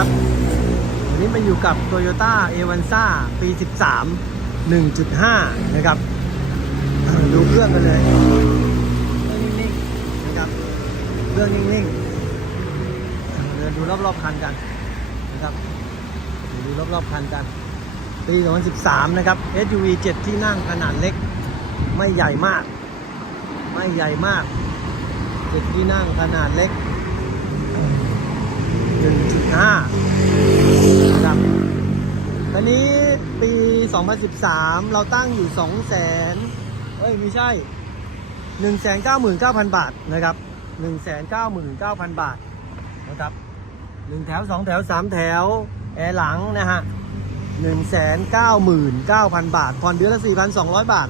นะครับ วันนี้มาอยู่กับ Toyota a v a n z a ปี 13 1.5 นะครับ ดูเครื่องกันเลยเครื่องนิ่งๆนะครับเครื่องนิ่งๆเดินดูรอบๆคันกันนะครับดูรอบๆคันกัน ปี 2013 นะครับ SUV 7 ที่นั่งขนาดเล็ก ไม่ใหญ่มาก ไม่ใหญ่มากเจ็ดที่นั่งขนาดเล็ก 1.5 นะครับตอนนี้ ปี 2013 เราตั้งอยู่ 2 0 0 0 0 0เอ้ยไม่ใช่ 199,000 บาทนะครับ 199,000 บาทนะครับ1แถว 2 แถว 3 แถว แอร์หลังนะฮะ 199,000 บาท ผ่อนเดือนละ 4,200 บาท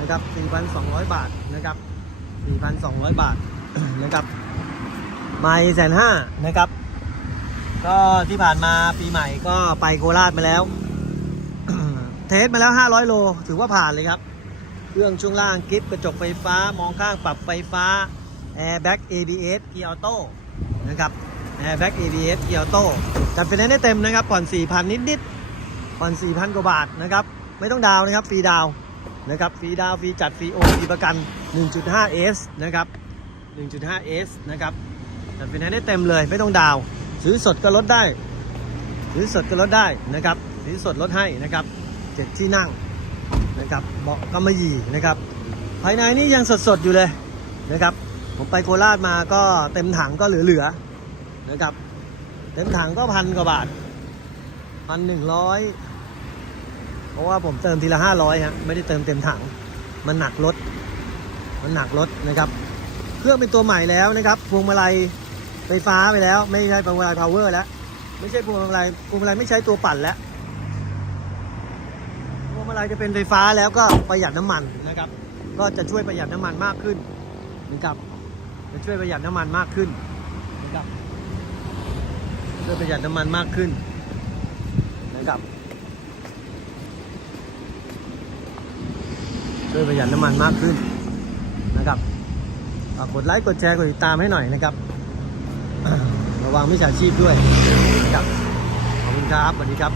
นะครับ 4,200 บาทนะครับ 4,200 บาทนะครับไม่แสนห้านะครับ ก็ที่ผ่านมาปีใหม่ก็ไปโคราชมาแล้ว เทสมาแล้ว 500 โล ถือว่าผ่านเลยครับ เครื่องช่วงล่างกิฟกระจกไฟฟ้ามองข้างปรับไฟฟ้า Airbag ABS เกียร์ออโต้นะครับ Airbag ABS เกียร์ออโต้จัดเป็นได้เต็มนะครับผ่อน4,000 นิดๆผ่อน4,000 กว่าบาทนะครับไม่ต้องดาวนะครับฟรีดาวนะครับฟรีดาวฟรีจัดฟรีโอนฟรีประกัน 1.5S นะครับ 1.5S นะครับจัดเป็นได้เต็มเลยไม่ต้องดาวซื้อสดก็ลดได้ซื้อสดก็ลดได้นะครับซื้อสดลดให้นะครับ เจ็ดที่นั่งนะครับเบาะกำมะหยี่นะครับ ภายในนี่ยังสดๆอยู่เลยนะครับ ผมไปโคราชมาก็เต็มถังก็เหลือๆนะครับเต็มถังก็พันกว่าบาทพันหนึ่งร้อยเพราะว่าผมเติมทีละห้าร้อยฮะไม่ได้เติมเต็มถัง มันหนักรถ มันหนักรถนะครับ เครื่องเป็นตัวใหม่แล้วนะครับ พวงมาลัยไฟฟ้าไปแล้ว ไม่ใช่พวงมาลัยพาวเวอร์แล้ว ไม่ใช่พวงมาลัยพวงมาลัยไม่ใช้ตัวปั่นแล้ว มาลัยจะเป็นไฟฟ้าแล้วก็ประหยัดน้ำมันนะครับ ก็จะช่วยประหยัดน้ำมันมากขึ้นนะครับจะช่วยประหยัดน้ำมันมากขึ้นนะครับช่วยประหยัดน้ำมันมากขึ้นนะครับช่วยประหยัดน้ำมันมากขึ้นนะครับกดไลค์กดแชร์กดติดตามให้หน่อยนะครับ ระวังมิจฉาชีพด้วยนะครับขอบคุณครับสวัสดีครับ